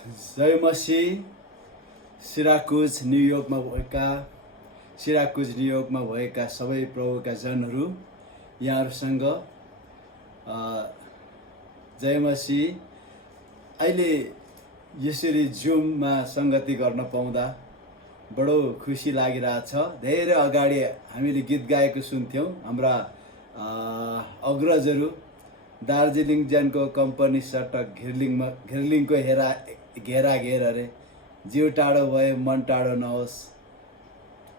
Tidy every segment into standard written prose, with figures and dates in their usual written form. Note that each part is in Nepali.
जय मसीह। सिराकुज न्युयोर्कमा भएका सबै प्रभुका जनहरू यहाँहरूसँग जय मसीह। अहिले यसरी जुममा संगति गर्न पाउँदा बडो खुसी लागिरहेछ। धेरै अगाडि हामीले गीत गाएको सुन्थ्यौँ। हाम्रा अग्रजहरू दार्जिलिङ ज्यानको कम्पनी सटक घिर्लिङको घेरा घेर अरे, जिउ टाढो भए मन टाढो नहोस्,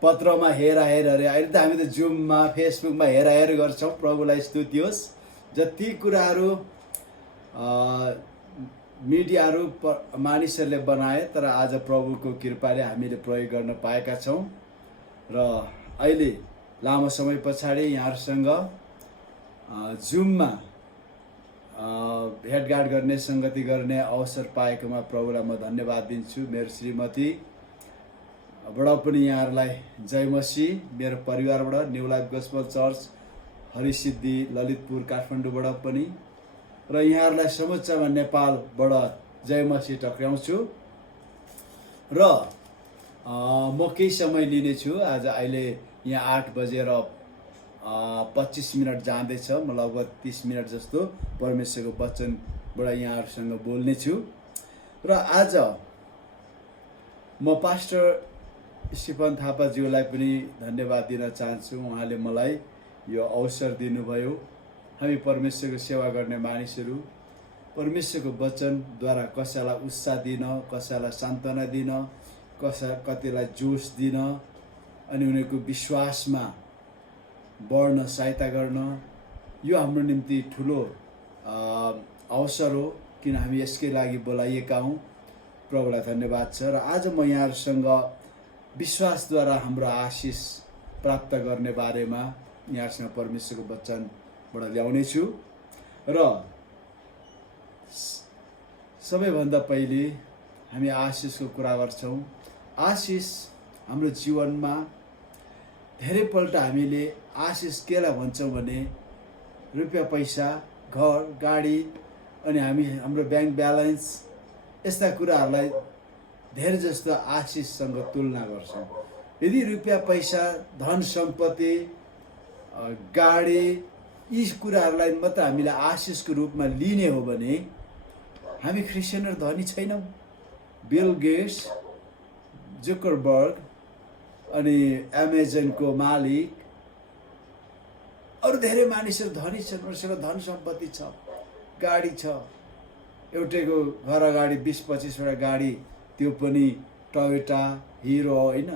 पत्रमा हेराहेर अरे। अहिले त हामी त जुममा फेसबुकमा हेराहेर गर्छौँ। प्रभुलाई स्तुति होस्। जति कुराहरू मिडियाहरू मानिसहरूले बनाए, तर आज प्रभुको कृपाले हामीले प्रयोग गर्न पाएका छौँ। र अहिले लामो समय पछाडि यहाँहरूसँग जुममा भेटघाट गर्ने, संगति गर्ने अवसर पाएकोमा प्रभुलाई म धन्यवाद दिन्छु। मेरो श्रीमतीबाट पनि यहाँहरूलाई जय मसीह। मेरो परिवारबाट new life gospel church Harisiddhi Lalitpur काठमाडौँबाट पनि, र यहाँहरूलाई समुच्चमा नेपालबाट जय मसीह टक्राउँछु। र म केही समय लिनेछु। आज अहिले यहाँ 8:25 जाँदैछ। म लगभग 30 मिनट जस्तो परमेश्वरको वचनबाट यहाँहरूसँग बोल्नेछु। र आज म पास्टर स्टिफन थापाज्यूलाई पनि धन्यवाद दिन चाहन्छु। उहाँले मलाई यो अवसर दिनुभयो। हामी परमेश्वरको सेवा गर्ने मानिसहरू परमेश्वरको वचनद्वारा कसैलाई उत्साह दिन, कसैलाई सान्त्वना दिन, कतिलाई जोस दिन, अनि उनीहरूको विश्वासमा बढ्न सहायता गर्न, यो हाम्रो निम्ति ठुलो अवसर हो। किन हामी यसकै लागि बोलाइएका हौँ। प्रभुलाई धन्यवाद छ। र आज म यहाँहरूसँग विश्वासद्वारा हाम्रो आशिष प्राप्त गर्ने बारेमा यहाँहरूसँग परमेश्वरको वचनबाट ल्याउनेछु। र सबैभन्दा पहिले हामी आशिषको कुरा गर्छौँ। आशिष हाम्रो जीवनमा धेरैपल्ट हामीले आशिष केलाई भन्छौँ भने रुपियाँ पैसा, घर, गाडी, अनि हाम्रो ब्याङ्क ब्यालेन्स, यस्ता कुराहरूलाई धेरै जस्तो आशिषसँग तुलना गर्छौँ। यदि रुपियाँ पैसा, धन सम्पत्ति, गाडी, यी कुराहरूलाई मात्र हामीले आशिषको रूपमा लिने हो भने हामी क्रिस्चियनहरू धनी छैनौँ। बिल गेट्स, जुकरबर्ग, अनि एमाजोनको मालिक, अरू धेरै मानिसहरू धनी छन्। उनीहरूसँग धन सम्पत्ति छ, गाडी छ। एउटैको घर अगाडि 20-25वटा गाडी, त्यो पनि टोयोटा, हिरो, होइन,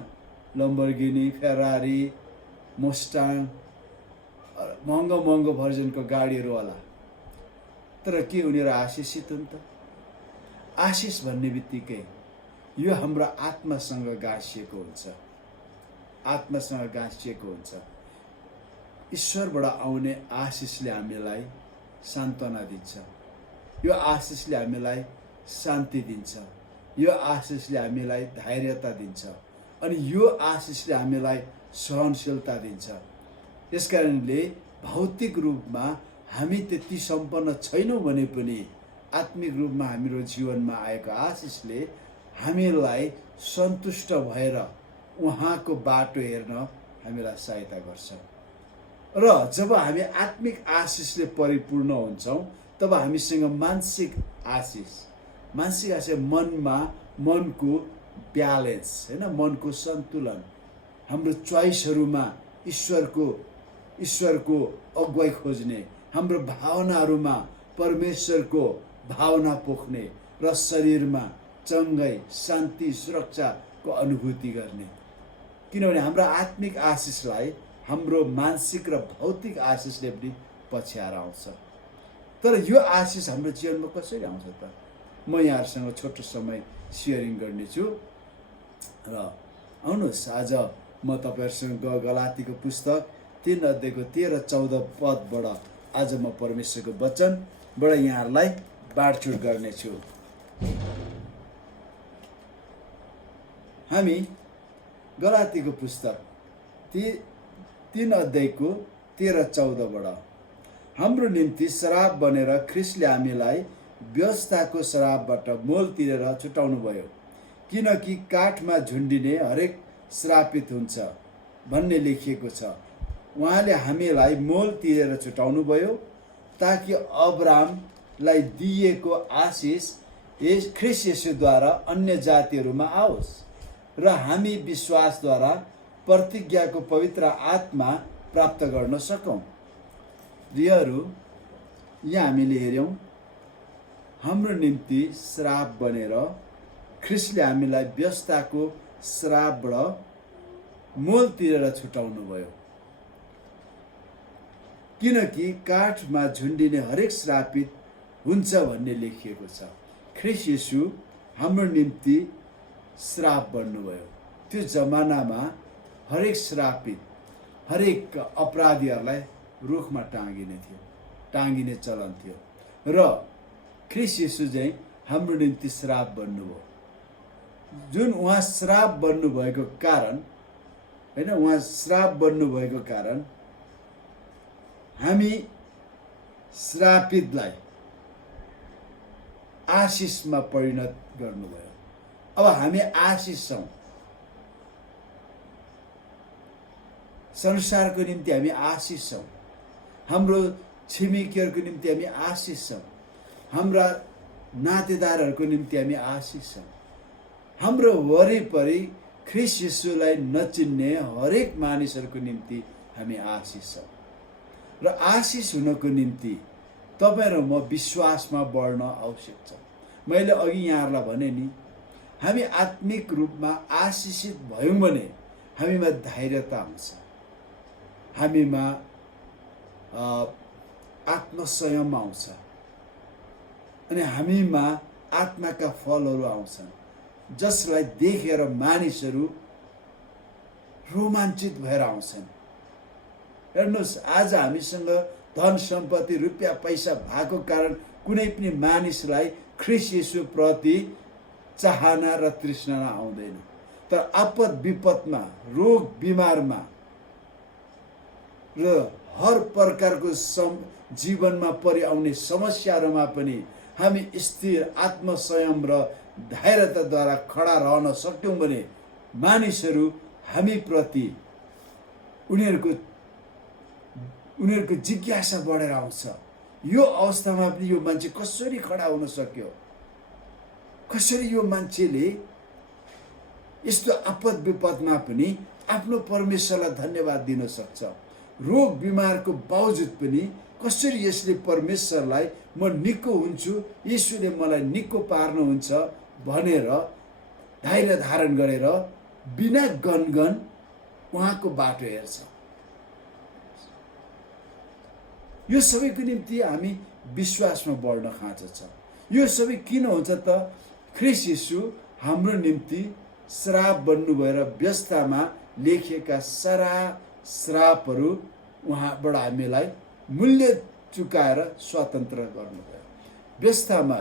लम्बोर्गिनी, फेरारी, मुस्टाङ, महँगो भर्जनको गाडीहरू होला। तर के उनीहरू आशिषित हुन् त? आशिष भन्ने बित्तिकै यो हाम्रो आत्मासँग गाँसिएको हुन्छ। आत्मासँग गाँसिएको हुन्छ। ईश्वरबाट आउने आशिषले हामीलाई सान्त्वना दिन्छ। यो आशिषले हामीलाई शान्ति दिन्छ। यो आशिषले हामीलाई धैर्यता दिन्छ। अनि यो आशिषले हामीलाई सहनशीलता दिन्छ। त्यसकारणले भौतिक रूपमा हामी त्यति सम्पन्न छैनौँ भने पनि आत्मिक रूपमा हाम्रो जीवनमा आएको आशिषले हामीलाई सन्तुष्ट भएर उहाँको बाटो हेर्न हामीलाई सहायता गर्छ। र जब हामी आत्मिक आशिषले परिपूर्ण हुन्छौँ, तब हामीसँग मानसिक आशिष मनमा मनको ब्यालेन्स, होइन, मनको सन्तुलन, हाम्रो चोइसहरूमा ईश्वरको अगुवाई खोज्ने, हाम्रो भावनाहरूमा परमेश्वरको भावना पोख्ने, र शरीरमा चङ्गाई, शान्ति, सुरक्षाको अनुभूति गर्ने। किनभने हाम्रो आत्मिक आशिषलाई हाम्रो मानसिक र भौतिक आशिषले पनि पछ्याएर आउँछ। तर यो आशिष हाम्रो जीवनमा कसरी आउँछ त? म यहाँहरूसँग छोटो समय सेयरिङ गर्नेछु। र आउनुहोस्, आज म तपाईँहरूसँग गलातीको पुस्तक 3:13-14 आज म परमेश्वरको वचनबाट यहाँहरूलाई बाँडचुँड गर्नेछु। हामी गलातीको पुस्तक 3:13-14 हाम्रो निम्ति श्राप बनेर ख्रिस्टले हामीलाई व्यवस्थाको श्रापबाट मोल तिरेर छुटाउनुभयो, किनकि काठमा झुन्डिने हरेक श्रापित हुन्छ भन्ने लेखिएको छ। उहाँले हामीलाई मोल तिरेर छुटाउनुभयो ताकि अब्राहमलाई दिइएको आशिष ख्रीष्ट येशूद्वारा अन्य जातिहरूमा आओस् र हामी विश्वासद्वारा प्रतिज्ञाको पवित्र आत्मा प्राप्त गर्न सकौँ। प्रियहरू, यहाँ हामीले हेऱ्यौँ हाम्रो निम्ति श्राप बनेर ख्रीष्टले हामीलाई व्यवस्थाको श्रापबाट मोल तिरेर छुटाउनु भयो, किनकि काठमा झुन्डिने हरेक श्रापित हुन्छ भन्ने लेखिएको छ। ख्रीष्ट येशू हाम्रो निम्ति श्राप बन्नुभयो। त्यो जमानामा हरेक श्रापित, हरेक अपराधीहरूलाई रुखमा टाँगिने चलन थियो र ख्रीष्ट येशू चाहिँ हाम्रो निम्ति श्राप बन्नुभयो। जुन उहाँ श्राप बन्नुभएको कारण हैन, उहाँ श्राप बन्नुभएको कारण हामी श्रापितलाई आशिषमा परिणत गर्नुभयो। अब हामी आशिष छौँ। संसारको निम्ति हामी आशिष छौँ, हाम्रो छिमेकीहरूको निम्ति हामी आशिष छौँ, हाम्रा नातेदारहरूको निम्ति हामी आशिष छौँ, हाम्रो वरिपरि ख्रीष्ट येशूलाई नचिन्ने हरेक मानिसहरूको निम्ति हामी आशिष छौँ। र आशिष हुनको निम्ति तपाईँ र म विश्वासमा बढ्न आवश्यक छ। मैले अघि यहाँहरूलाई भने नि, हामी आत्मिक रूपमा आशिषित भयौँ भने हामीमा धैर्यता आउँछ, हामीमा आत्मसंयम आउँछ अनि हामीमा आत्माका फलहरू आउँछन्, जसलाई देखेर मानिसहरू रोमाञ्चित भएर आउँछन्। हेर्नुहोस्, आज हामीसँग धन सम्पत्ति रुपियाँ पैसा भएको कारण कुनै पनि मानिसलाई ख्रीष्ट येशू प्रति चाहना र तृष्णा आउँदैन। तर आपद विपदमा, रोग बिमारमा र हर प्रकारको जीवनमा परिआउने समस्याहरूमा पनि हामी स्थिर आत्मसंयम र धैर्यताद्वारा खडा रहन सक्यौँ भने मानिसहरू हामी प्रति उनीहरूको जिज्ञासा बढेर आउँछ। यो अवस्थामा पनि यो मान्छे कसरी खडा हुन सक्यो, कसरी यो मान्छेले यस्तो आपद विपदमा पनि आफ्नो परमेश्वरलाई धन्यवाद दिन सक्छ, रोग बिमारको बावजुद पनि कसरी यसले परमेश्वरलाई म निको हुन्छु, येशूले मलाई निको पार्नुहुन्छ भनेर धैर्य धारण गरेर बिना गनगन उहाँको बाटो हेर्छ। यो सबैको निम्ति हामी विश्वासमा बढ्न खाँचो छ। यो सबै किन हुन्छ त? ख्रीष्ट येशू हाम्रो निम्ति श्राप बन्नुभयो र व्यवस्थामा लेखिएका सारा श्रापहरू उहाँबाट हामीलाई मूल्य चुकाएर स्वतन्त्र गर्नुभयो। व्यवस्थामा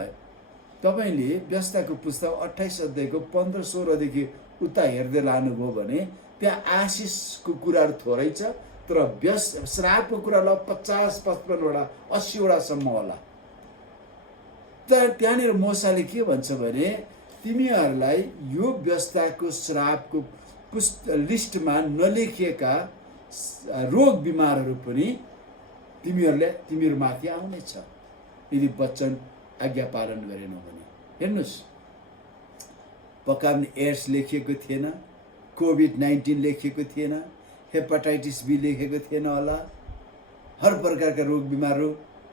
तपाईँले व्यवस्थाको पुस्तक 28 अध्यायको 15-16 उता हेर्दै लानुभयो भने त्यहाँ आशिषको कुराहरू थोरै छ, तर श्रापको कुरालाई 50-55वटा 80वटासम्म होला। तर त्यहाँनिर मोसाले के भन्छ भने तिमीहरूलाई यो व्यवस्थाको श्रापको लिस्टमा नलेखिएका रोग बिमारहरू पनि तिमीहरूमाथि आउनेछ यदि वचन आज्ञा पालन गरेनौ भने। हेर्नुहोस्, पक्का एड्स लेखिएको थिएन, कोभिड-19 लेखिएको थिएन, हेपाटाइटिस बी लेखेको थिएन होला, हर प्रकारका रोग बिमारहरू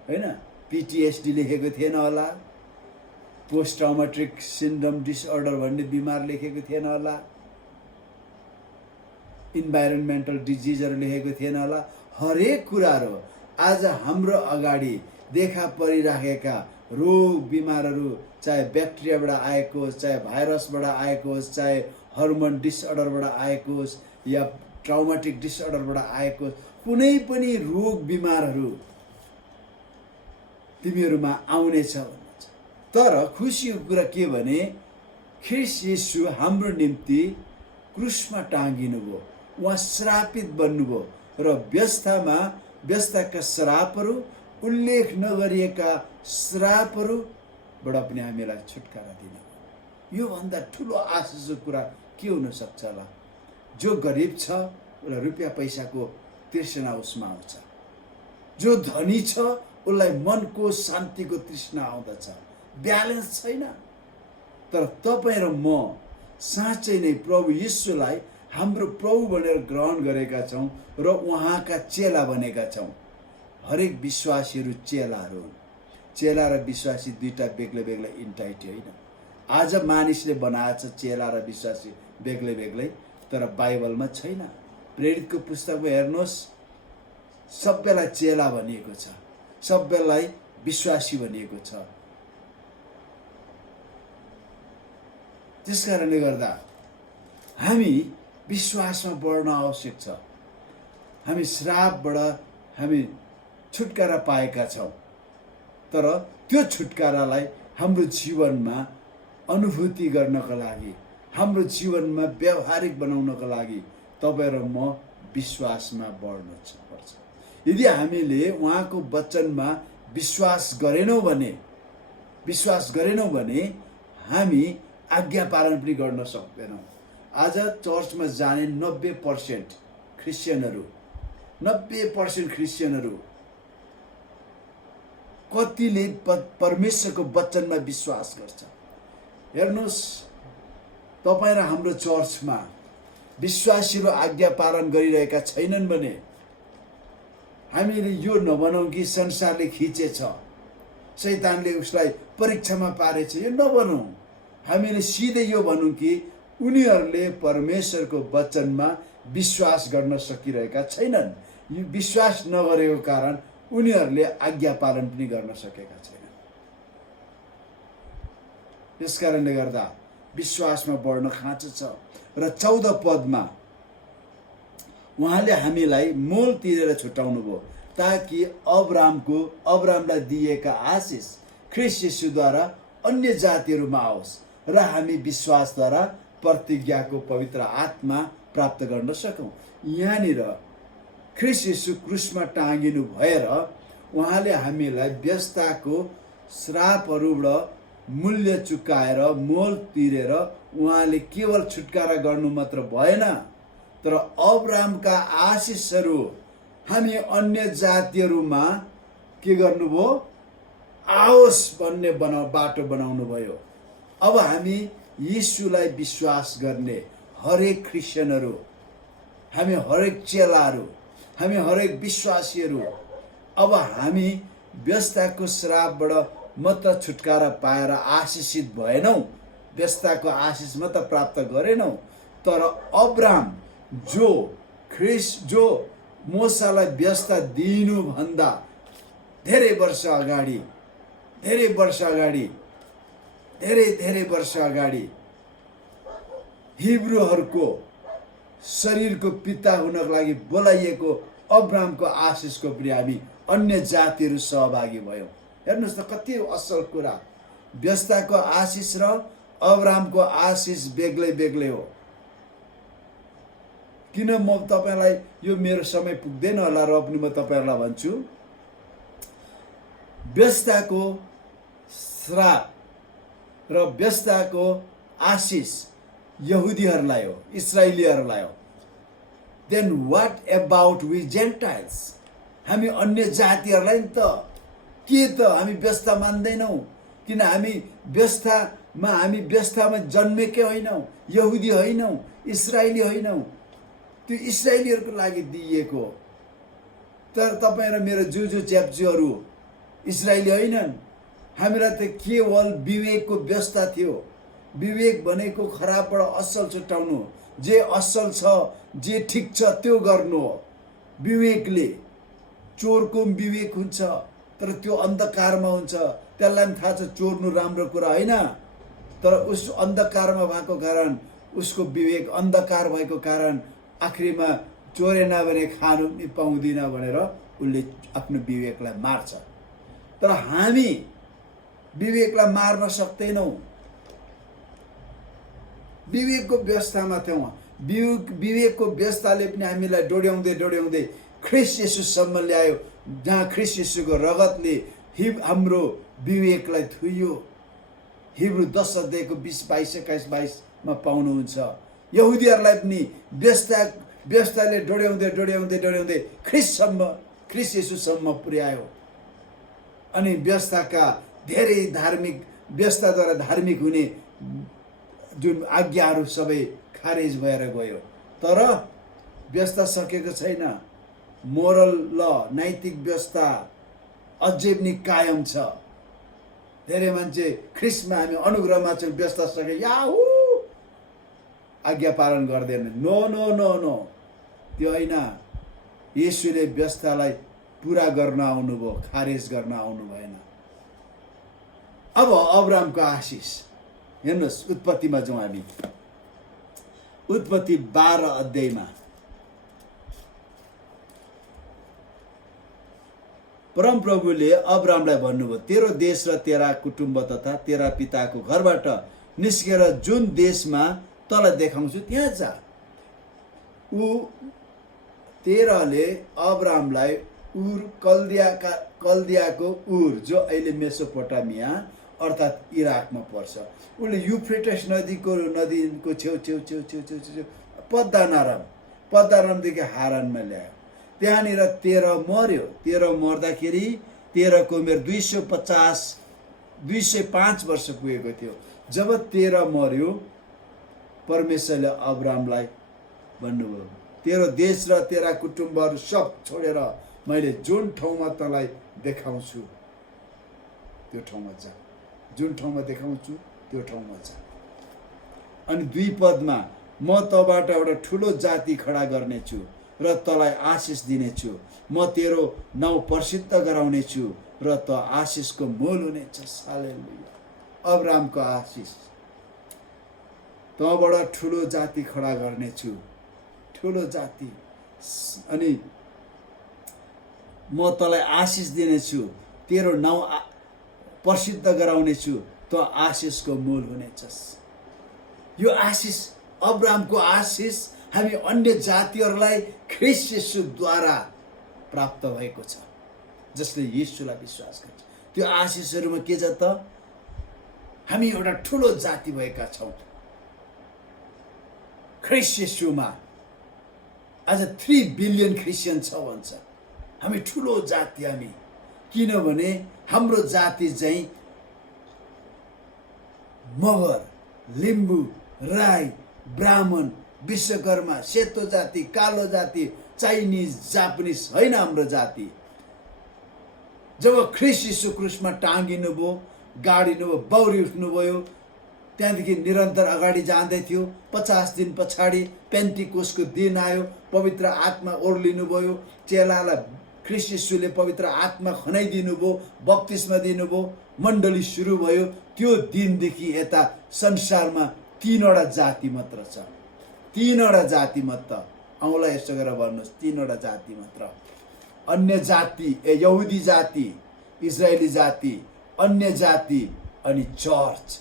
होइन, PTSD लेखेको थिएन होला, पोस्ट ट्राउमेटिक सिन्ड्रोम डिसअर्डर भन्ने बिमार लेखेको थिएन होला, इन्भाइरोन्मेन्टल डिजिजहरू लेखेको थिएन होला। हरेक कुराहरू आज हाम्रो अगाडि देखा परिराखेका रोग बिमारहरू, चाहे ब्याक्टेरियाबाट आएको होस्, चाहे भाइरसबाट आएको होस्, चाहे हर्मोन डिसअर्डरबाट आएको होस् या ट्राउमेटिक डिसअर्डरबाट आएको होस्, कुनै पनि रोग बिमारहरू तिमीहरूमा आउनेछ भन्नुहुन्छ। तर खुसीको कुरा के भने ख्रीष्ट येशू हाम्रो निम्ति क्रुसमा टाँगिनुभयो, उहाँ श्रापित बन्नुभयो र व्यवस्थाका श्रापहरू, उल्लेख नगरिएका श्रापहरू बाट पनि हामीलाई छुटकारा दिने हो। योभन्दा ठुलो आशिषको कुरा के हुन सक्छ होला? जो गरिब छ उसलाई रुपियाँ पैसाको तृष्णा उसमा आउँछ, जो धनी छ उसलाई मनको शान्तिको तृष्णा आउँदछ, ब्यालेन्स छैन। तर तपाईँ र म साँच्चै नै प्रभु येशूलाई हाम्रो प्रभु भनेर ग्रहण गरेका छौँ र उहाँका चेला बनेका छौँ। हरेक विश्वासीहरू चेलाहरू हुन्। चेला र विश्वासी दुईटा बेग्लै बेग्लै इन्टाइटी होइन। आज मानिसले बनाएछ चेला र विश्वासी बेग्लै बेग्लै, तर बाइबलमा छैन। प्रेरितको पुस्तकमा हेर्नुहोस्, सबैलाई चेला भनिएको छ, सबैलाई विश्वासी भनिएको छ। त्यसकारणले गर्दा हामी विश्वासमा बढ्न आवश्यक छ। हामी श्रापबाट हामी छुटकारा पाएका छौँ, तर त्यो छुटकारालाई हाम्रो जीवनमा अनुभूति गर्नको लागि, हाम्रो जीवनमा व्यावहारिक बनाउनको लागि तपाईँ र म विश्वासमा बढ्नु पर्छ। यदि हामीले उहाँको वचनमा विश्वास गरेनौँ भने हामी आज्ञा पालन पनि गर्न सक्दैनौँ। आज चर्चमा जाने 90% क्रिस्चियनहरू कतिले परमेश्वरको वचनमा विश्वास गर्छ? हेर्नुहोस्, तपाईँ र हाम्रो चर्चमा विश्वासीहरू आज्ञा पालन गरिरहेका छैनन् भने हामीले यो नभनौँ कि संसारले खिचेछ, शैतानले उसलाई परीक्षामा पारेछ, यो नभनौँ। हामीले सिधै यो भनौँ कि उनीहरूले परमेश्वरको वचनमा विश्वास गर्न सकिरहेका छैनन्। यो विश्वास नगरेको कारण उनीहरूले आज्ञा पालन पनि गर्न सकेका छैनन्। त्यसकारणले गर्दा विश्वासमा बढ्न खाँचो छ। र 14 पदमा उहाँले हामीलाई मोल तिरेर छुटाउनु भयो ताकि अब्रामलाई दिएका आशिष ख्रीष्ट येशूद्वारा अन्य जातिहरूमा आओस् र हामी विश्वासद्वारा प्रतिज्ञाको पवित्र आत्मा प्राप्त गर्न सकौँ। यहाँनिर ख्रीष्ट येशू क्रुसमा टाँगिनु भएर उहाँले हामीलाई व्यवस्थाको श्रापहरूबाट मूल्य चुकाएर मोल तिरेर उहाँले केवल छुटकारा गर्नु मात्र भएन, तर अब्रामका आशिषहरू हामी अन्य जातिहरूमा के गर्नुभयो? आओस् भन्ने बाटो बनाउनु भयो। अब हामी येशूलाई विश्वास गर्ने हरेक क्रिस्चियनहरू, हामी हरेक चेलाहरू, हामी हरेक विश्वासीहरू अब हामी व्यवस्थाको श्रापबाट मात्र छुटकारा पाएर आशिषित भएनौँ, व्यवस्थाको आशिष मात्र प्राप्त गरेनौँ, तर अब्राम जो मोसालाई व्यवस्था दिनुभन्दा धेरै वर्ष अगाडि हिब्रूहरूको शरीरको पिता हुनको लागि बोलाइएको अब्रामको आशिषको पनि हामी अन्य जातिहरू सहभागी भयौँ। हेर्नुहोस् त कति असल कुरा। व्यवस्थाको आशिष र अब्रामको आशिष बेग्लै बेग्लै हो। किन म तपाईलाई यो मेरो समय पुग्दैन होला र पनि म तपाईहरुलाई भन्छु, व्यवस्थाको श्राप र व्यवस्थाको आशिष यहुदीहरूलाई हो, इस्राएलीहरूलाई हो। Then what about we gentiles? हामी अन्य जातिहरूलाई नि त के त हामी व्यवस्था मान्दैनौँ? किन हामी व्यवस्थामा जन्मेकै होइनौँ, यहुदी होइनौँ, इस्राएली होइनौँ। त्यो इस्राएलीहरूको लागि दिइएको। तर तपाईँ र मेरो जुजु च्याप्चुहरू इस्राएली होइनन्। हामीलाई त केवल विवेकको व्यवस्था थियो। विवेक भनेको खराबबाट असल छुटाउनु, जे असल छ, जे ठिक छ त्यो गर्नु हो। विवेकले, चोरको विवेक हुन्छ तर त्यो अन्धकारमा हुन्छ। त्यसलाई पनि थाहा छ चोर्नु राम्रो कुरा होइन, तर उस अन्धकारमा भएको कारण, उसको विवेक अन्धकार भएको कारण आखिरीमा चोरेन भने खानु पनि पाउँदिन भनेर उसले आफ्नो विवेकलाई मार्छ। तर हामी विवेकलाई मार्न सक्दैनौँ। विवेकको व्यवस्थामा थियौँ। विवेकको व्यवस्थाले पनि हामीलाई डोड्याउँदै ख्रीष्ट येशूसम्म ल्यायो, जहाँ ख्रीष्ट येशूको रगतले हाम्रो विवेकलाई धुइयो। हिब्रू 10 अध्यायको 20, 22, 21, 22मा पाउनुहुन्छ। यहुदीहरूलाई पनि व्यवस्थाले डोड्याउँदै ख्रिस्ट येशूसम्म पुर्यायो। अनि व्यवस्थाका धेरै व्यवस्थाद्वारा धार्मिक हुने जुन आज्ञाहरू सबै खारेज भएर गयो। तर व्यवस्था सकेको छैन। मोरल ल, नैतिक व्यवस्था अझै पनि कायम छ। धेरै मान्छे ख्रिस्टमा हामी अनुग्रहमा छौँ, व्यवस्था सके याहु आज्ञा पालन गर्दैन। नो नो नो नो, त्यो होइन। येशूले व्यवस्थालाई पुरा गर्न आउनुभयो, खारेज गर्न आउनु भएन। अब अब्रामको आशिष हेर्नुहोस्, उत्पत्तिमा जाउँ हामी। उत्पत्ति 12 अध्यायमा परमप्रभुले अब्रामलाई भन्नुभयो, तेरो देश र तेरा कुटुम्ब तथा तेरा पिताको घरबाट निस्केर जुन देशमा तँलाई देखाउँछु त्यहाँ जा। तेरहले अब्रामलाई उर कल्दियाको उर, जो अहिले मेसोपोटामिया अर्थात् इराकमा पर्छ, उसले युफ्रेटस नदीको छेउ पद्दानारामदेखि हारानमा ल्यायो। त्यहाँनिर 13 मर्यो। 13 मर्दाखेरि 13को उमेर 205 वर्ष पुगेको थियो। जब 13 मर्यो, परमेश्वरले अब्रामलाई भन्नुभयो, तेरो देश र तेरा कुटुम्बहरू सब छोडेर मैले जुन ठाउँमा तँलाई देखाउँछु त्यो ठाउँमा जा। जुन ठाउँमा देखाउँछु त्यो ठाउँमा जा। अनि 2 पदमा, म तँबाट एउटा ठुलो जाति खडा गर्नेछु र तँलाई आशिष दिनेछु। म तेरो नाउँ प्रसिद्ध गराउनेछु र तँ आशिषको मूल हुनेछस्। हालेलुया। अब्रामको आशिष, तँबाट ठुलो जाति खडा गर्नेछु, ठुलो जाति। अनि म तँलाई आशिष दिनेछु, तेरो नाउँ प्रसिद्ध गराउनेछु, तँ आशिषको मूल हुनेछस्। यो आशिष, अब्रामको आशिष हामी अन्य जातिहरूलाई ख्रिस्ट येशूद्वारा प्राप्त भएको छ, जसले येशूलाई विश्वास गर्छ। त्यो आशिषहरूमा के छ त? हामी एउटा ठुलो जाति भएका छौँ ख्रिस्ट येशूमा। आज 3 बिलियन क्रिस्चियन छ भन्छ। हामी ठुलो जाति हामी, किनभने हाम्रो जाति चाहिँ मगर, लिम्बू, राई, ब्राह्मण, विश्वकर्मा, सेतो जाति, कालो जाति, चाइनिज, जापानिज होइन हाम्रो जाति। जब ख्रिस्ट येशू क्रुसमा टाँगिनुभयो, गाडिनुभयो, बौरी उठ्नुभयो, त्यहाँदेखि निरन्तर अगाडि जाँदै थियो। 50 दिन पछाडि पेन्टिकोसको दिन आयो, पवित्र आत्मा ओर्लिनु भयो। चेलालाई ख्रिस्ट येशूले पवित्र आत्मा खनाइदिनु भयो, बप्तिस्मा दिनुभयो, मण्डली सुरु भयो। त्यो दिनदेखि यता संसारमा 3वटा जाति मात्र छ। 3वटा जाति मात्र। औँला यसो गरेर भन्नुहोस्, 3वटा जाति मात्र। अन्य जाति, यहुदी जाति, इजरायली जाति, अन्य जाति अनि चर्च।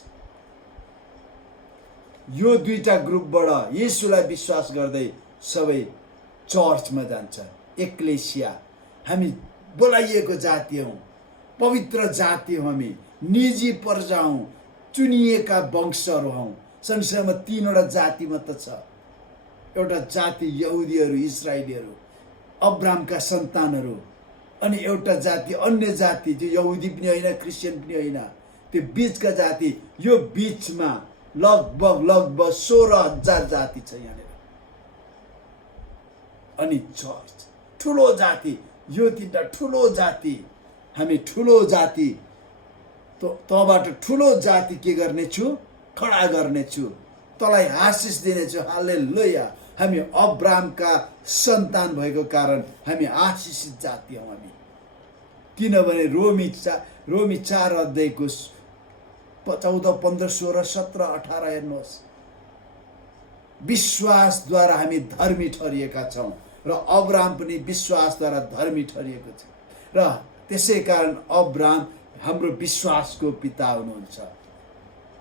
यो 2टा ग्रुपबाट येशूलाई विश्वास गर्दै सबै चर्चमा जान्छ। एक्लेसिया, हामी बोलाइएको जाति हौँ, पवित्र जाति हौँ, हामी निजी प्रजा हौँ, चुनिएका वंशहरू हौँ। संसारमा 3वटा जाति मात्र छ। एउटा जाति यहुदीहरू, इजरायलीहरू, अब्रामका सन्तानहरू, अनि एउटा जाति अन्य जाति, जो यहुदी पनि होइन, क्रिस्चियन पनि होइन, त्यो बीचका जाति। यो बीचमा लगभग 16,000 जाति छ यहाँनिर। अनि चर्च, ठुलो जाति। यो 3टा ठुलो जाति। हामी ठुलो जाति, तँबाट ठुलो जाति के गर्नेछु? खडा गर्नेछु, तँलाई आशिष दिनेछु। हालेलुया। हामी अब्रामका सन्तान भएको कारण हामी आशिषित जाति हौँ हामी। किनभने रोमी 4 अध्यायको 14, 15, 16, 17, 18 हेर्नुहोस्। विश्वासद्वारा हामी धर्मी ठहरिएका छौँ र अब्राम पनि विश्वासद्वारा धर्मी ठहरिएको छ। र त्यसै कारण अब्राम हाम्रो विश्वासको पिता हुनुहुन्छ।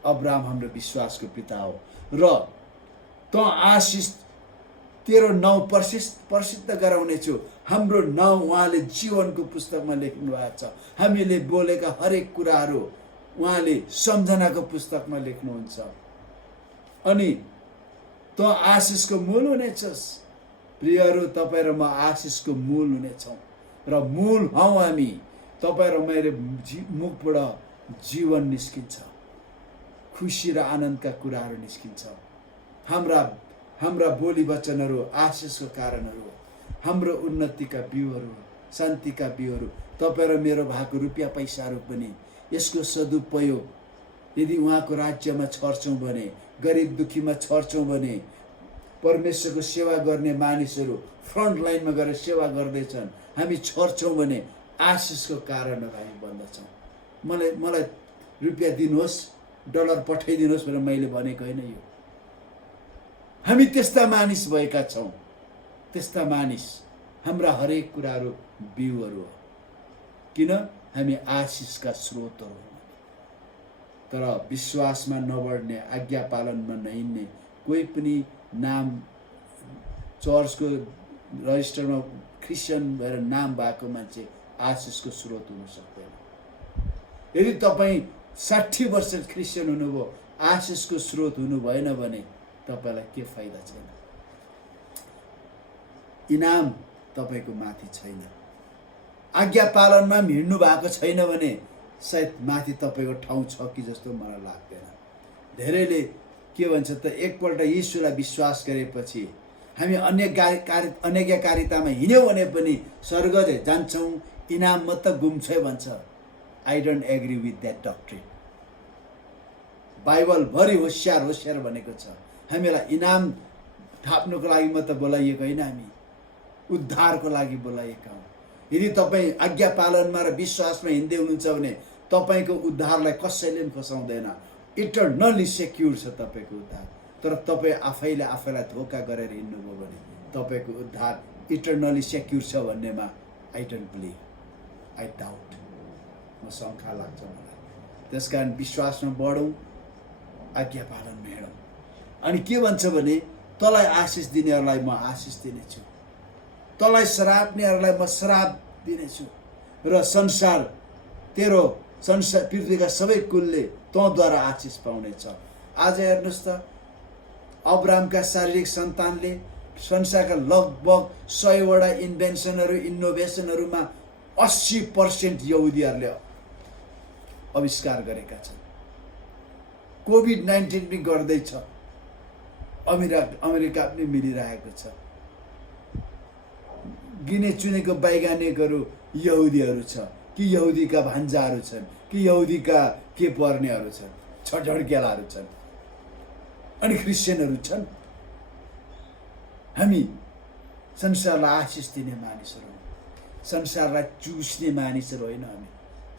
अब्राम हाम्रो विश्वासको पिता हो। र तँ आशिष, तेरो नाउँ प्रसिद्ध गराउनेछु। हाम्रो नाउँ उहाँले जीवनको पुस्तकमा लेख्नु भएको छ। हामीले बोलेका हरेक कुराहरू उहाँले सम्झनाको पुस्तकमा लेख्नुहुन्छ। अनि तँ आशिषको मूल हुनेछस्। प्रियहरू, तपाईँ र म आशिषको मूल हुनेछौँ र मूल हौँ हामी। तपाईँ र मेरो मुखबाट जीवन निस्किन्छ, खुसी र आनन्दका कुराहरू निस्किन्छ। हाम्रा बोली वचनहरू आशिषको कारणहरू हो। हाम्रो उन्नतिका बिउहरू हो, शान्तिका बिउहरू। तपाईँ र मेरो भएको रुपियाँ पैसाहरू पनि यसको सदुपयोग यदि उहाँको राज्यमा छर्छौँ भने, गरिब दुखीमा छर्छौँ भने, परमेश्वरको सेवा गर्ने मानिसहरू फ्रन्ट लाइनमा गएर सेवा गर्दैछन्, हामी छर्छौँ भने आशिषको कारणहरू हामी बन्दछौँ। मलाई रुपियाँ दिनुहोस्, डलर पठाइदिनुहोस् भनेर मैले भनेको होइन यो। हामी त्यस्ता मानिस भएका छौँ। त्यस्ता मानिस हाम्रा हरेक कुराहरू बिउहरू हो, किन हामी आशिषका स्रोतहरू हौँ। तर विश्वासमा नबढ्ने, आज्ञा पालनमा नहिँड्ने, कोही पनि नाम चर्चको रजिस्टरमा क्रिस्चियन भएर नाम भएको मान्छे आशिषको स्रोत हुन सक्दैन। यदि तपाईँ 60 वर्ष क्रिस्चियन हुनुभयो, आशिषको स्रोत हुनु भएन भने तपाईँलाई के फाइदा छैन। इनाम तपाईँको माथि छैन। आज्ञा पालनमा हिँड्नु भएको छैन भने सायद माथि तपाईँको ठाउँ छ कि जस्तो मलाई लाग्दैन। धेरैले के भन्छ त, एकपल्ट यीशुलाई विश्वास गरेपछि हामी अनैज्ञाकारितामा हिँड्यौँ भने पनि स्वर्ग जान्छौँ, इनाम मात्र गुम्छ भन्छ। I don't agree with that doctrine. बाइबलभरि होसियार भनेको छ। हामीलाई इनाम थाप्नुको लागि मात्र बोलाइएको होइन, हामी उद्धारको लागि बोलाइएका हौँ। यदि तपाईँ आज्ञा पालनमा र विश्वासमा हिँड्दै हुनुहुन्छ भने तपाईँको उद्धारलाई कसैले पनि फसाउँदैन। इटर्नली सेक्युर छ तपाईँको उद्धार। तर तपाईँ आफैलाई धोका गरेर हिँड्नुभयो भने तपाईँको उद्धार इटर्नली सेक्युर छ भन्नेमा I don't believe, I doubt. म शङ्का लाग्छ मलाई। त्यसकारण विश्वासमा बढौँ, आज्ञा पालनमा हिँडौँ। अनि के भन्छ भने, तँलाई आशिष दिनेहरूलाई म आशिष दिनेछु, तँलाई श्राप्नेहरूलाई म श्राप दिनेछु र पृथ्वीका सबै कुलले तँद्वारा आशिष पाउनेछ। आज हेर्नुहोस् त, अब्राहमका शारीरिक सन्तानले संसारका लगभग 100वटा इनोभेसनहरूमा 80% यहुदीहरूले आविष्कार गरेका छन्। कोभिड-19 पनि गर्दैछ, अमेरिका पनि मिलिरहेको छ। गिने चुनेको वैज्ञानिकहरू यहुदीहरू छ कि यहुदीका भान्जाहरू छन् कि यहुदीका के पर्नेहरू छन्, छड्केलाहरू छन्, अनि क्रिस्चियनहरू छन्। हामी संसारलाई आशिष दिने मानिसहरू हौँ, संसारलाई चुस्ने मानिसहरू होइन। हामी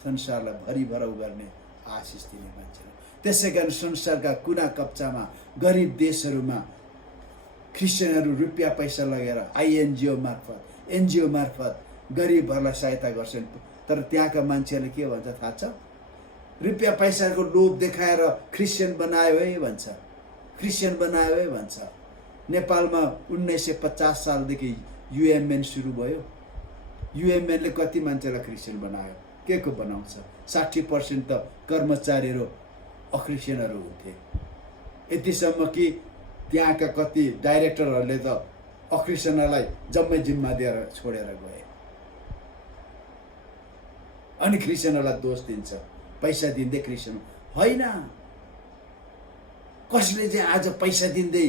संसारलाई भरिभराउ गर्ने आशिष दिने मान्छेहरू। त्यसै कारण संसारका कुना कप्चामा गरिब देशहरूमा क्रिस्चियनहरू रुपियाँ पैसा लगेर एनजिओ मार्फत गरिबहरूलाई सहायता गर्छन्। तर त्यहाँका मान्छेहरूले के भन्छ थाहा छ? रुपियाँ पैसाको लोभ देखाएर क्रिस्चियन बनायो है भन्छ, क्रिस्चियन बनायो है भन्छ। नेपालमा 1950 सालदेखि युएमएन सुरु भयो। युएमएनले कति मान्छेलाई क्रिस्चियन बनायो? के को बनाउँछ? 60% त कर्मचारीहरू अक्रिस्चियनहरू हुन्थे। यतिसम्म कि त्यहाँका कति डाइरेक्टरहरूले त अक्रिस्चियनलाई जम्मै जिम्मा दिएर छोडेर गए। अनि क्रिस्चियनहरूलाई दोष दिन्छ, पैसा दिँदै क्रिस्चियन होइन। कसले चाहिँ आज पैसा दिँदै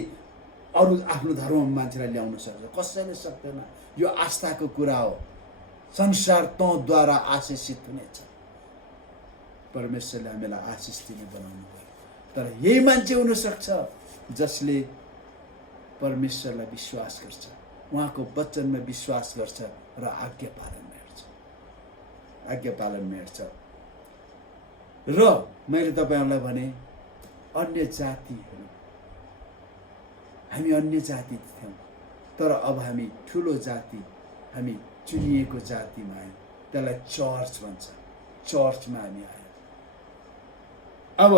अरू आफ्नो धर्ममा मान्छेलाई ल्याउन सक्छ? कसैले सक्दैन। यो आस्थाको कुरा हो। संसार तँद्वारा आशिषित हुनेछ। परमेश्वरले हामीलाई आशिष दिने बनाउनु भयो। तर यही मान्छे हुनसक्छ जसले परमेश्वरलाई विश्वास गर्छ, उहाँको वचनमा विश्वास गर्छ र आज्ञा पालनमा हेर्छ। र मैले तपाईँहरूलाई भने, अन्य जातिहरू, हामी अन्य जाति थियौँ, तर अब हामी ठुलो जाति, हामी चुनिएको जातिमा आयौँ। त्यसलाई चर्च भन्छ। चर्चमा हामी आयौँ। अब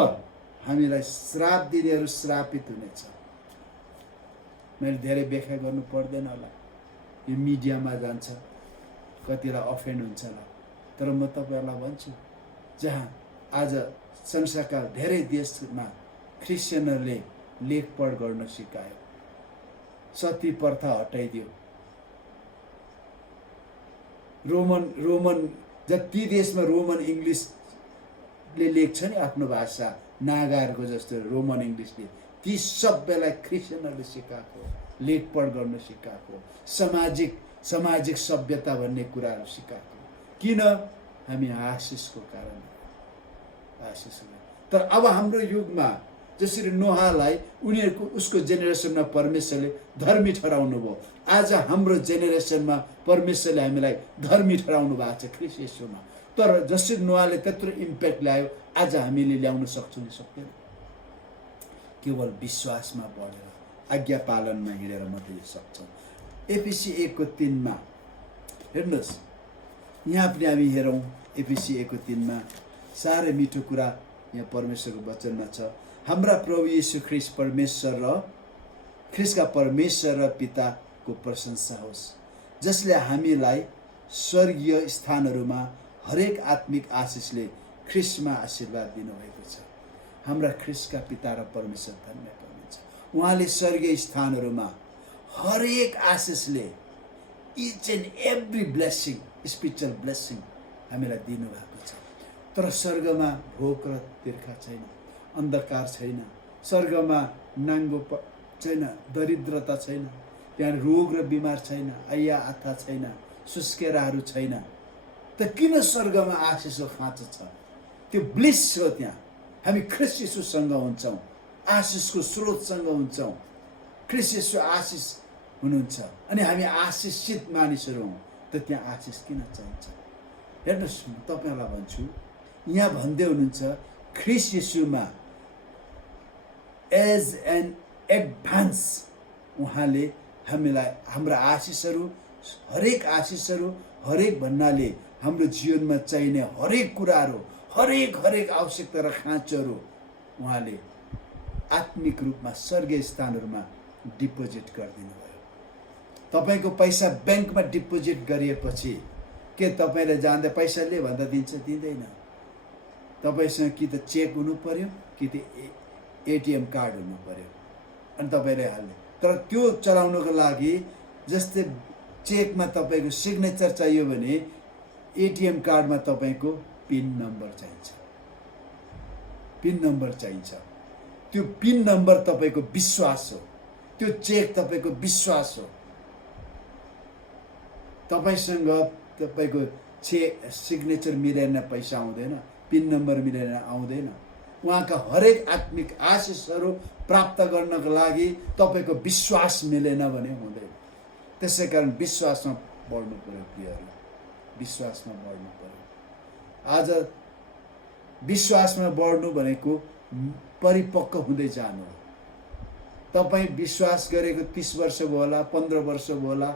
हामीलाई श्राप दिनेहरू श्रापित हुनेछ। मैले धेरै व्याख्या गर्नु पर्दैन होला, यो मिडियामा जान्छ, कतिलाई अफेन्ड हुन्छ होला। तर म तपाईँहरूलाई भन्छु, जहाँ आज संसारका धेरै देशमा क्रिस्चियनहरूले लेखपढ गर्न सिकायो, सती प्रथा हटाइदियो। रोमन जति देशमा रोमन इङ्ग्लिसले लेख्छ नि आफ्नो भाषा, नागाहरूको जस्तो रोमन इङ्ग्लिसले, ती सबैलाई क्रिस्चियनहरूले सिकाएको, लेखपढ गर्न सिकाएको, सामाजिक सभ्यता भन्ने कुराहरू सिकाएको। किन? हामी आशिषको कारण, आशिषको। तर अब हाम्रो युगमा जसरी नोहालाई उसको जेनेरेसनमा परमेश्वरले धर्मी ठहराउनु भयो, आज हाम्रो जेनेरेसनमा परमेश्वरले हामीलाई धर्मी ठहराउनु भएको छ ख्रीष्ट येशूमा। तर जसरी नोहाले त्यत्रो इम्प्याक्ट ल्यायो, आज हामीले ल्याउन सक्छौँ कि सक्दैन? केवल विश्वासमा बढेर, आज्ञा पालनमा हिँडेर मात्रै सक्छौँ। एफिसी 1:3 हेर्नुहोस्, यहाँ पनि हामी हेरौँ। एफिसी 1:3 साह्रै मिठो कुरा यहाँ परमेश्वरको वचनमा छ। हाम्रा प्रभु येशू ख्रीष्टका परमेश्वर र पिताको प्रशंसा होस्, जसले हामीलाई स्वर्गीय स्थानहरूमा हरेक आत्मिक आशिषले ख्रीष्टमा आशीर्वाद दिनुभएको छ। हाम्रा ख्रीष्टका पिता र परमेश्वर धन्य हुनुहुन्छ। उहाँले स्वर्गीय स्थानहरूमा हरेक आशिषले, each and every blessing, spiritual blessing हामीलाई दिनुभएको छ। तर स्वर्गमा भोक र तिर्खा छैन, अन्धकार छैन, स्वर्गमा नाङ्गो छैन, दरिद्रता छैन, त्यहाँ रोग र बिमार छैन, आया आथा छैन, सुस्केराहरू छैन। त किन स्वर्गमा आशिषको खाँचो छ? त्यो ब्लिस हो। त्यहाँ हामी ख्रीष्ट येशूसँग हुन्छौँ, आशिषको स्रोतसँग हुन्छौँ। ख्रीष्ट येशू आशिष हुनुहुन्छ अनि हामी आशिषित मानिसहरू हौँ। त त्यहाँ आशिष किन चाहिन्छ? हेर्नुहोस्, तपाईँलाई भन्छु, यहाँ भन्दै हुनुहुन्छ ख्रीष्ट येशूमा एज एन एडभान्स उहाँले हामीलाई हाम्रा आशिषहरू, हरेक भन्नाले हाम्रो जीवनमा चाहिने हरेक कुराहरू, हरेक आवश्यकता र खाँचोहरू उहाँले आत्मिक रूपमा स्वर्गीय स्थानहरूमा डिपोजिट गरिदिनु भयो। तपाईँको पैसा ब्याङ्कमा डिपोजिट गरिएपछि के तपाईँले जाँदा पैसाले भन्दा दिन्छ? दिँदैन। तपाईँसँग कि त चेक हुनु पर्यो, कि त एटिएम कार्ड हुनु पर्यो, अनि तपाईँले हाल्ने। तर त्यो चलाउनको लागि जस्तै चेकमा तपाईँको सिग्नेचर चाहियो भने एटिएम कार्डमा तपाईँको पिन नम्बर चाहिन्छ। त्यो पिन नम्बर तपाईँको विश्वास हो, त्यो चेक तपाईँको विश्वास हो। तपाईँसँग तपाईँको सिग्नेचर मिलेन पैसा आउँदैन, पिन नम्बर मिलेन आउँदैन। उहाँका हरेक आत्मिक आशिषहरू प्राप्त गर्नको लागि तपाईँको विश्वास मिलेन भने हुँदैन। त्यसै कारण विश्वासमा बढ्नु पर्यो प्रियहरू, विश्वासमा बढ्नु पर्यो। आज विश्वासमा बढ्नु भनेको परिपक्व हुँदै जानु हो। तपाईँ विश्वास गरेको 30 वर्ष भयो होला, 15 वर्ष भयो होला,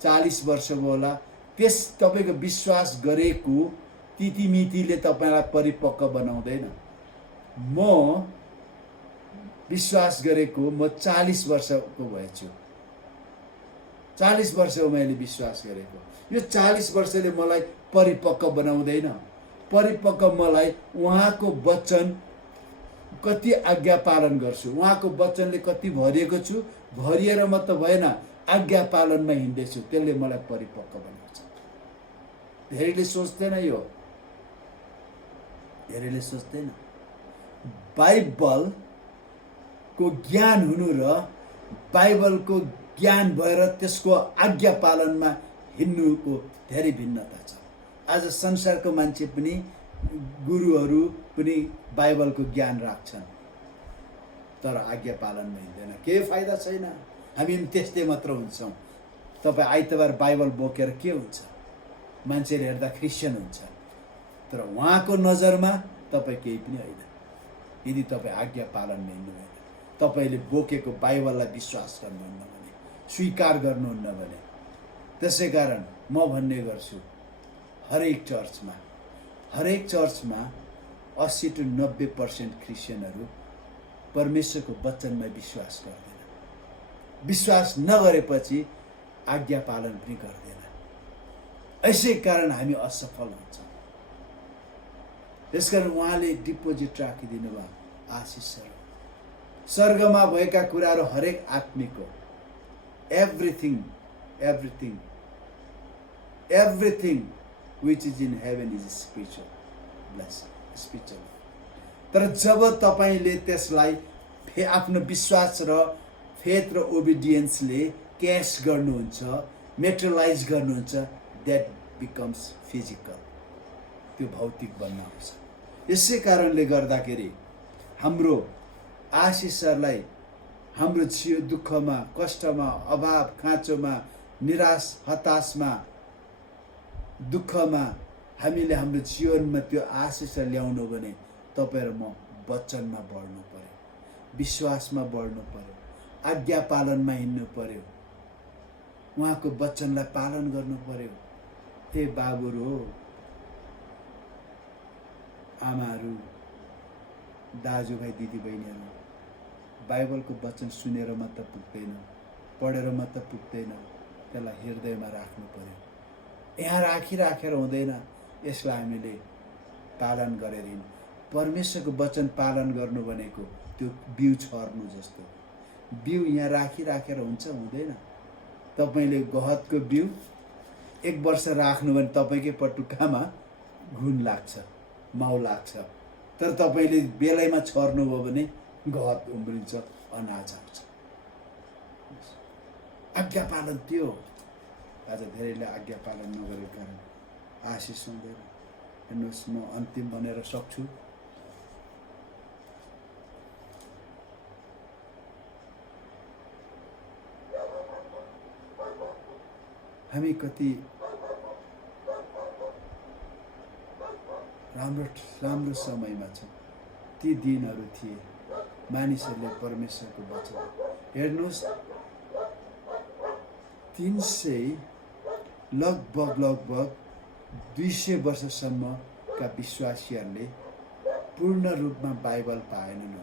40 वर्ष भयो होला, तपाईँको विश्वास गरेको तिथिमितिले तपाईँलाई परिपक्व बनाउँदैन। म विश्वास गरेको म 40 वर्षको भएछु। 40 वर्ष हो मैले विश्वास गरेको। यो 40 वर्षले मलाई परिपक्व बनाउँदैन। परिपक्व मलाई उहाँको वचन कति आज्ञा पालन गर्छु, उहाँको वचनले कति भरिएको छु, भरिएर मात्र भएन, आज्ञा पालनमा हिँड्दैछु, त्यसले मलाई परिपक्व बनाउँछ। धेरैले सोच्दैन, यो धेरैले सोच्दैन। बाइबलको ज्ञान हुनु र बाइबलको ज्ञान भएर त्यसको आज्ञा पालनमा हिँड्नुको धेरै भिन्नता छ। आज संसारको मान्छे पनि, गुरुहरू पनि बाइबलको ज्ञान राख्छन्, तर आज्ञा पालनमा हिँड्दैन। केही फाइदा छैन, हामी त्यस्तै मात्र हुन्छौँ। तपाईँ आइतबार बाइबल बोकेर के हुन्छ? मान्छेले हेर्दा क्रिस्चियन हुन्छ, तर उहाँको नजरमा तपाईँ केही पनि होइन यदि तपाईँ आज्ञा पालनमा हिँड्नुभएन, तपाईँले बोकेको बाइबललाई विश्वास गर्नुहुन्न भने, स्वीकार गर्नुहुन्न भने। त्यसै कारण म भन्ने गर्छु, हरेक चर्चमा 80 to 90% क्रिस्चियनहरू परमेश्वरको वचनमा विश्वास गर्दैन। विश्वास नगरेपछि आज्ञा पालन पनि गर्दैन। यसै कारण हामी असफल हुन्छौँ। त्यसकारण उहाँले डिपोजिट राखिदिनु भयो आशिषहरू। स्वर्गमा भएका कुराहरू हरेक आत्मिक हो। Everything everything everything which is in heaven is spiritual bless spiritual. तर जब तपाईँले त्यसलाई आफ्नो विश्वास र फेथ र ओबिडियन्सले क्यास गर्नुहुन्छ, मेटेरियलाइज गर्नुहुन्छ, द्याट बिकम्स फिजिकल, त्यो भौतिक बन्न आउँछ। यसै कारणले गर्दाखेरि हाम्रो आशिषहरूलाई हाम्रो दुःखमा, कष्टमा, अभाव खाँचोमा, निराश हताशमा, दुःखमा हामीले हाम्रो जीवनमा त्यो आशिष ल्याउनु भने तपाईँ र म वचनमा बढ्नु पर्यो, विश्वासमा बढ्नु पर्यो, आज्ञा पालनमा हिँड्नु पर्यो, उहाँको वचनलाई पालन गर्नु पर्यो। हे बाबुहरू, आमाहरू, दाजुभाइ दिदीबहिनीहरू, बाइबलको वचन सुनेर मात्र पुग्दैन, पढेर मात्र पुग्दैन, त्यसलाई हृदयमा राख्नु पर्यो। यहाँ राखेर हुँदैन, यसलाई हामीले पालन गरेर हिँड्नु। परमेश्वरको वचन पालन गर्नु भनेको त्यो बिउ छर्नु जस्तो। बिउ यहाँ राखेर हुन्छ, हुँदैन। तपाईँले गहतको बिउ 1 वर्ष राख्नु भने तपाईँकै पटुकामा घुन लाग्छ, माउ लाग्छ। तर तपाईँले बेलैमा छर्नुभयो भने गहत उम्रिन्छ, अनाज आउँछ। आज्ञा पालन त्यो हो। आज धेरैले आज्ञा पालन नगरेको कारण आशिष हुँदैन। हेर्नुहोस्, म अन्तिम भनेर सक्छु। हामी कति राम्रो समयमा छौँ। ती दिनहरू थिए मानिसहरूले परमेश्वरको वचन, हेर्नुहोस्, 300 लगभग 200 वर्षसम्मका विश्वासीहरूले पूर्ण रूपमा बाइबल पाएनन्।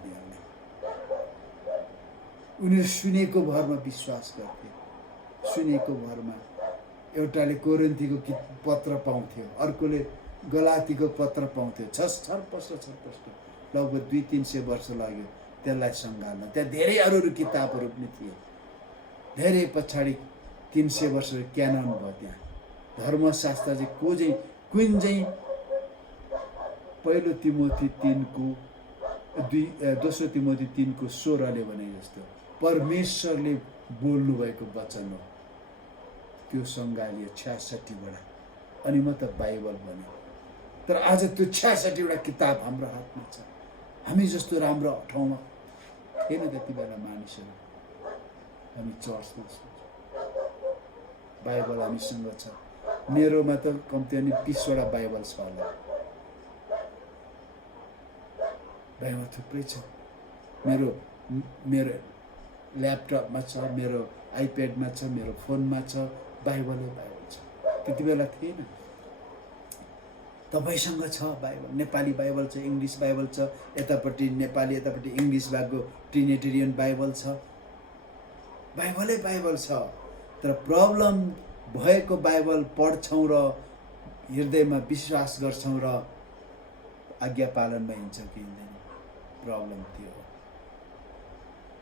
उनीहरू सुनेको भरमा विश्वास गर्थे, सुनेको भरमा। एउटाले कोरिन्थीको पत्र पाउँथ्यो, अर्कोले गलातीको पत्र पाउँथ्यो। छरपस्ट लगभग 200-300 वर्ष लाग्यो त्यसलाई सङ्घाल्न। त्यहाँ धेरै अरू किताबहरू पनि थिए। धेरै पछाडि 300 वर्ष क्यानन भयो। त्यहाँ धर्मशास्त्र चाहिँ कुन चाहिँ पहिलो तिमोथी 2 तिमोथी 3:16 भने जस्तो परमेश्वरले बोल्नु भएको वचन हो। त्यो सङ्घालियो 66 अनि म त बाइबल बन्यो। तर आज त्यो 66 किताब हाम्रो हातमा छ। हामी जस्तो राम्रो ठाउँमा थिएन त्यति बेला मानिसहरू। हामी चर्चमा छौँ, बाइबल हामीसँग छ। मेरोमा त कम्ती अनि 20 बाइबल छ होला। बाइबल थुप्रै छ। मेरो ल्यापटपमा छ, मेरो आइप्याडमा छ, मेरो फोनमा छ। बाइबल छ। त्यति बेला थिएन। तपाईँसँग छ बाइबल। नेपाली बाइबल छ, इङ्ग्लिस बाइबल छ, यतापट्टि नेपाली यतापट्टि इङ्ग्लिस भएको ट्रिनिटेरियन बाइबल छ। बाइबलै बाइबल छ। तर प्रब्लम भएको बाइबल पढ्छौँ र हृदयमा विश्वास गर्छौँ र आज्ञा पालनमा हिँड्छौँ कि हिँड्दैन, प्रब्लम त्यो हो।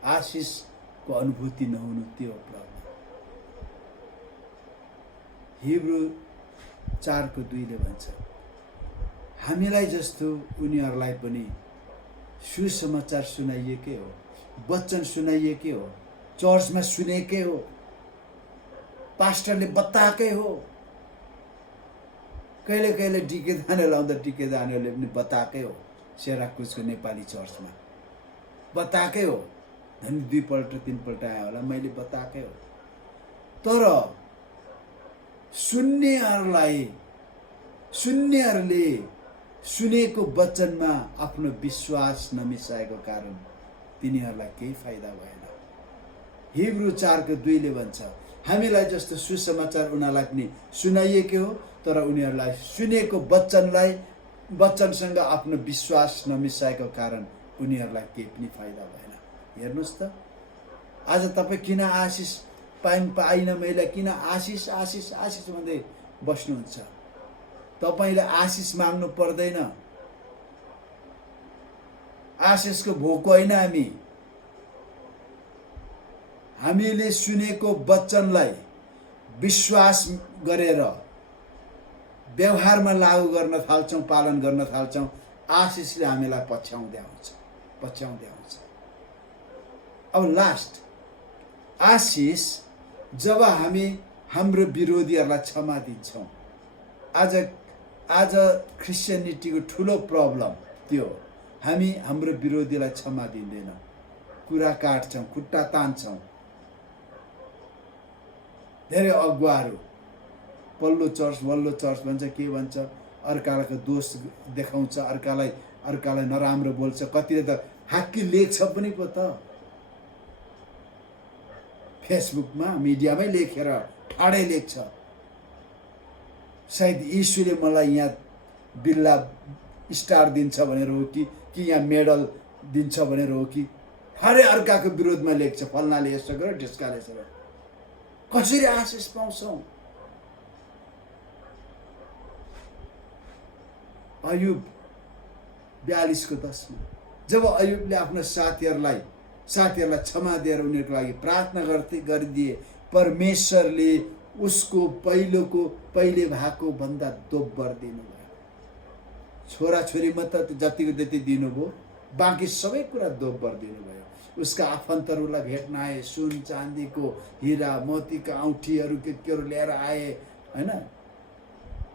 आशिषको अनुभूति नहुनु त्यो हो प्रब्लम। हिब्रू 4:2 भन्छ, हामीलाई जस्तो उनीहरूलाई पनि सुसमाचार सुनाइएकै हो, वचन सुनाइएकै हो, चर्चमा सुनेकै हो, पास्टरले बताएकै हो। कहिले कहिले डिके दाने लाउँदा डिके दानेहरूले पनि बताएकै हो। सेराकुसको नेपाली चर्चमा बताएकै हो। झन् 2-3 आयो होला, मैले बताएकै हो। तर सुन्नेहरूले सुनेको वचनमा आफ्नो विश्वास नमिसाएको कारण तिनीहरूलाई केही फाइदा भएन। हिब्रू 4:2 भन्छ, हामीलाई जस्तो सुसमाचार उनीहरूलाई पनि सुनाइएको हो, तर उनीहरूलाई सुनेको वचनसँग आफ्नो विश्वास नमिसाएको कारण उनीहरूलाई केही पनि फाइदा भएन। हेर्नुहोस् त, आज तपाईँ किन आशिष पाइन मैले किन आशिष भन्दै बस्नुहुन्छ? तपाईँले आशिष माग्नु पर्दैन। आशिषको भोक होइन हामीले सुनेको वचनलाई विश्वास गरेर व्यवहारमा लागू गर्न थाल्छौँ, पालन गर्न थाल्छौँ, आशिषले हामीलाई पछ्याउँदै आउँछ। अब लास्ट आशिष जब हामी हाम्रो विरोधीहरूलाई क्षमा दिन्छौँ। आज क्रिस्चियनिटीको ठुलो प्रब्लम त्यो हो, हामी हाम्रो विरोधीलाई क्षमा दिँदैनौँ, कुरा काट्छौँ, खुट्टा तान्छौँ। धेरै अगुवाहरू पल्लो चर्च वल्लो चर्च भन्छ, के भन्छ, अर्काको दोष देखाउँछ, अर्कालाई नराम्रो बोल्छ, कतिले त हाक्की लेख्छ पनि पो त, फेसबुकमा मिडियामै लेखेर ठाडै लेख्छ। सायद यीशुले मलाई यहाँ बिल्ला स्टार दिन्छ भनेर हो कि यहाँ मेडल दिन्छ भनेर हो कि, हरे अर्काको विरोधमा लेख्छ, फल्नाले यसो गर्यो, ढिस्काले यसो गर्यो। कसरी आशिष पाउँछौँ? अयुब 42:10 जब अयुबले आफ्नो साथीहरूलाई क्षमा दिएर उनीहरूको लागि प्रार्थना गरिदिए, परमेश्वरले उसको पहिले भएको भन्दा दोब्बर दिनुभयो। छोराछोरीमा त जतिको त्यति दिनुभयो, बाँकी सबै कुरा दोब्बर दिनुभयो। उसका आफन्तहरूलाई भेट्न आए, सुन चाँदीको हिरा मोतीका औँठीहरू के लिएर आए, होइन।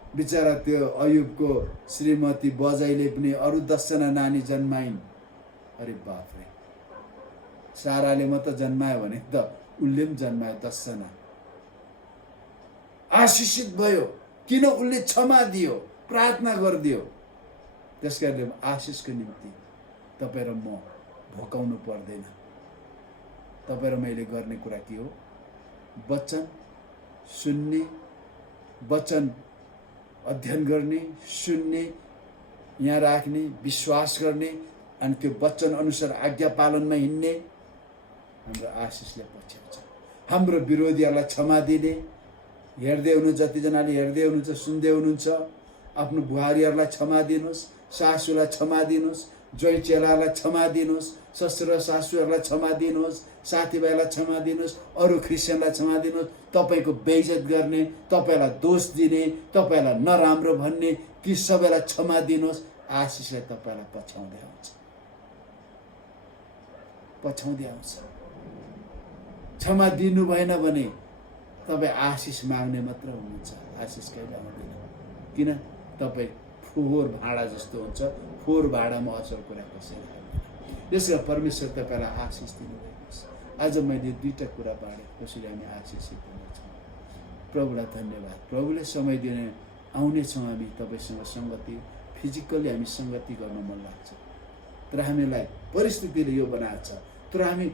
बिचरा त्यो अयुबको श्रीमती बजाइले पनि अरू 10 जना नानी जन्माइन्। अरे बापरे, साराले मात्र जन्मायो भने त उसले पनि जन्मायो 10 जना। आशिषित भयो, किन उसले क्षमा दियो, प्रार्थना गरिदियो। त्यसकारणले आशिषको निम्ति तपाईँ र म भोकाउनु पर्दैन। तपाईँ र मैले गर्ने कुरा के हो? वचन सुन्ने, वचन अध्ययन गर्ने, सुन्ने, यहाँ राख्ने, विश्वास गर्ने, अनि त्यो वचन अनुसार आज्ञा पालनमा हिँड्ने, हाम्रो आशिषले पछ्याउँछ। हाम्रो विरोधीहरूलाई क्षमा दिने, हेर्दै हुनु, जतिजनाले हेर्दै हुनुहुन्छ, सुन्दै हुनुहुन्छ, आफ्नो बुहारीहरूलाई क्षमा दिनुहोस्, सासूलाई क्षमा दिनुहोस्, ज्वाइँ चेलालाई क्षमा दिनुहोस्, ससुरा सासूहरूलाई क्षमा दिनुहोस्, साथीभाइलाई क्षमा दिनुहोस्, अरू क्रिस्चियनलाई क्षमा दिनुहोस्। तपाईँको बेइज्जत गर्ने, तपाईँलाई दोष दिने, तपाईँलाई नराम्रो भन्ने, ती सबैलाई क्षमा दिनुहोस्। आशिषले तपाईँलाई पछ्याउँदै आउँछ। क्षमा दिनु भएन भने तपाईँ आशिष माग्ने मात्र हुनुहुन्छ, आशिष कहिले आउँदैन। किन? तपाईँ फोहोर भाँडा जस्तो हुन्छ, फोहोर भाँडामा असल कुरा कसैले हाल्दैन। यसले परमेश्वर तपाईँलाई आशिष दिनुभएको छ। आज मैले 2टा कुरा बाँडेँ, कसरी हामी आशिषित हुनेछौँ। प्रभुलाई धन्यवाद। प्रभुले समय दिने आउनेछौँ हामी तपाईँसँग सङ्गति, फिजिकल्ली हामी सङ्गति गर्न मन लाग्छ, तर हामीलाई परिस्थितिले यो बनाएको छ। तर हामी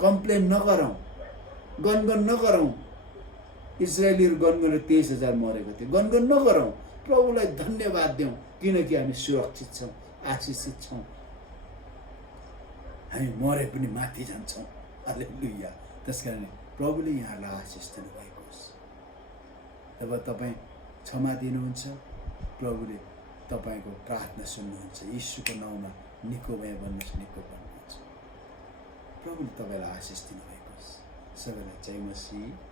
कम्प्लेन नगरौँ, गनगन नगरौँ। इजरायलीहरू गनगन 23,000 मरेको थियो, गनगन नगरौँ। प्रभुलाई धन्यवाद दिउँ, किनकि हामी सुरक्षित छौँ, आशिषित छौँ। हामी मरे पनि माथि जान्छौँ। हालेलुया। त्यसकारण प्रभुले यहाँलाई आशिष दिनुभएको होस्। जब तपाईँ क्षमा दिनुहुन्छ, प्रभुले तपाईँको प्रार्थना सुन्नुहुन्छ। यीशुको नाउँमा निको भए भन्नुहोस्, निको भन्नुहुन्छ। प्रभुले तपाईँलाई आशिष दिनुभएको होस्। सबैलाई जय मसीह।